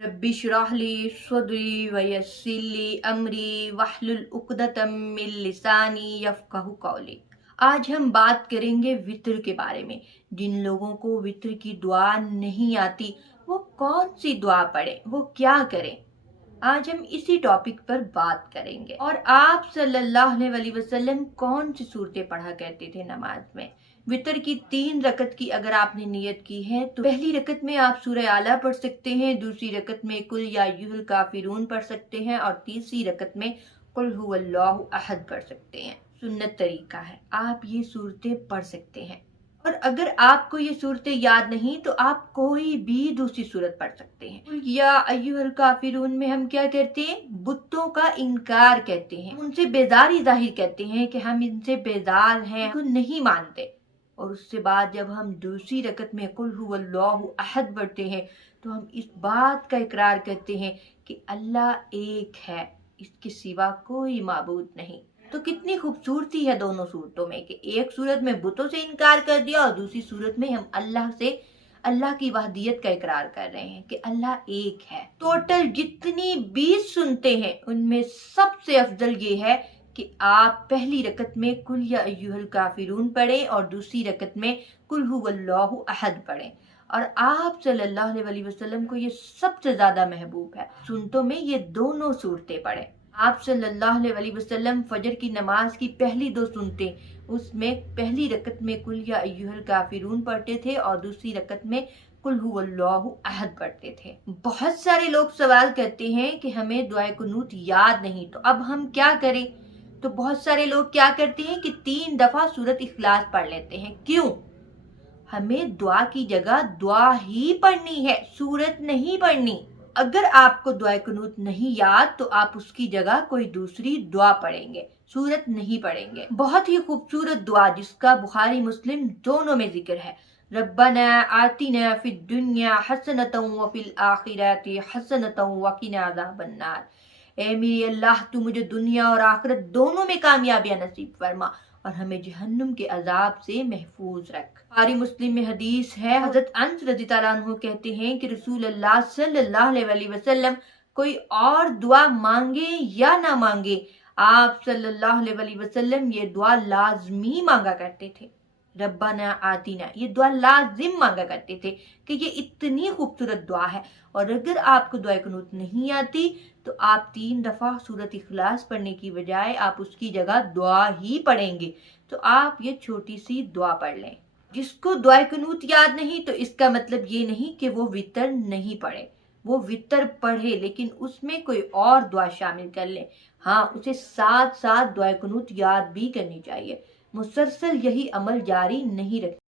Rabbi श्रह ली सदरी वयस्सिर ली अमरी वहलुल उक़दतम मिन लिसानी यफ़क़हू क़ौली। आज हम बात करेंगे वित्र के बारे में। जिन लोगों को वित्र की दुआ नहीं आती वो कौन सी दुआ पढ़े, वो क्या करें। आज हम इसी टॉपिक पर बात करेंगे। और आप सल्लल्लाहु अलैहि वसल्लम कौन सी सूरतें पढ़ा करते थे नमाज में। वितर की 3 रकत की अगर आपने नियत की है तो पहली रकत में आप सूरह आला पढ़ सकते हैं, दूसरी रकत में कुल या अय्युहल काफिरून पढ़ सकते हैं और तीसरी रकत में कुल हुवल्लाहु अहद पढ़ सकते हैं। सुन्नत तरीका है, आप ये सूरतें पढ़ सकते हैं। और अगर आपको ये सूरतें याद नहीं तो आप कोई भी दूसरी सूरत पढ़ सकते हैं। या अय्युहल काफिरून में हम क्या करते हैं, बुतों का इनकार कहते हैं, उनसे बेजारी जाहिर करते हैं कि हम इनसे बेजार हैं, उनको नहीं मानते। और उसके बाद जब हम दूसरी रकत में कुल हुवल्लाहु अहद पढ़ते हैं तो हम इस बात का इकरार करते हैं कि अल्लाह एक है, इसके सिवा कोई माबूद नहीं। तो कितनी खूबसूरती है दोनों सूरतों में कि एक सूरत में बुतों से इनकार कर दिया और दूसरी सूरत में हम अल्लाह की वहदियत का इकरार कर रहे हैं कि अल्लाह एक है। टोटल जितनी 20 सुनते हैं उनमें सबसे अफजल ये है कि आप पहली रकत में कुल या अय्युहल काफिरून पढ़ें और दूसरी रकत में कुल हुवल्लाहु अहद पढ़ें। और आप सल्लल्लाहु अलैहि वसल्लम को ये सबसे ज्यादा महबूब है, सुन्नतों में ये दोनों सूरतें पढ़ें। आप सल्लल्लाहु अलैहि वसल्लम फजर की नमाज की पहली 2 सुन्नतें, उसमें पहली रकत में कुल या अय्युहल काफिरून पढ़ते थे और दूसरी रकत में कुल हुवल्लाहु अहद पढ़ते थे। बहुत सारे लोग सवाल करते हैं कि हमें दुआए कुनूत याद नहीं, तो अब हम क्या करें। तो बहुत सारे लोग क्या करते हैं कि 3 दफा सूरत इखलास पढ़ लेते हैं। क्यों? हमें दुआ की जगह दुआ ही पढ़नी है, सूरत नहीं पढ़नी। अगर आपको दुआए कुनूत नहीं याद तो आप उसकी जगह कोई दूसरी दुआ पढ़ेंगे, सूरत नहीं पढ़ेंगे। बहुत ही खूबसूरत दुआ जिसका बुखारी मुस्लिम दोनों में जिक्र है, रब्बना आतिना फिद दुनिया हसनतन व फिल आखिरति हसनतन व किना अज़ाबन्नार। ए मेरे अल्लाह, तू मुझे दुनिया और आखिरत दोनों में कामयाबियां नसीब फरमा और हमें जहन्नुम के अजाब से महफूज रख। बुखारी मुस्लिम में हदीस है, हजरत अनस रज़ियल्लाहु अन्हु कहते हैं कि रसूल अल्लाह सल्लल्लाहु अलैहि वसल्लम कोई और दुआ मांगे या ना मांगे, आप सल्लल्लाहु अलैहि वसल्लम ये दुआ लाजमी मांगा करते थे। रब्बाना आतीना, ये दुआ लाजिम मांगा करते थे कि ये इतनी खूबसूरत दुआ है। और अगर आपको दुआ कुनूत नहीं आती तो आप 3 दफा सूरत इखलास पढ़ने की बजाय आप उसकी जगह दुआ ही पढ़ेंगे। तो आप ये छोटी सी दुआ पढ़ लें। जिसको दुआ कुनूत याद नहीं तो इसका मतलब ये नहीं कि वो वितर नहीं पढ़े, वो वितर पढ़े लेकिन उसमें कोई और दुआ शामिल कर ले। हाँ, उसे साथ साथ दुआ कुनूत याद भी करनी चाहिए। मुसलसल यही अमल जारी नहीं रखना।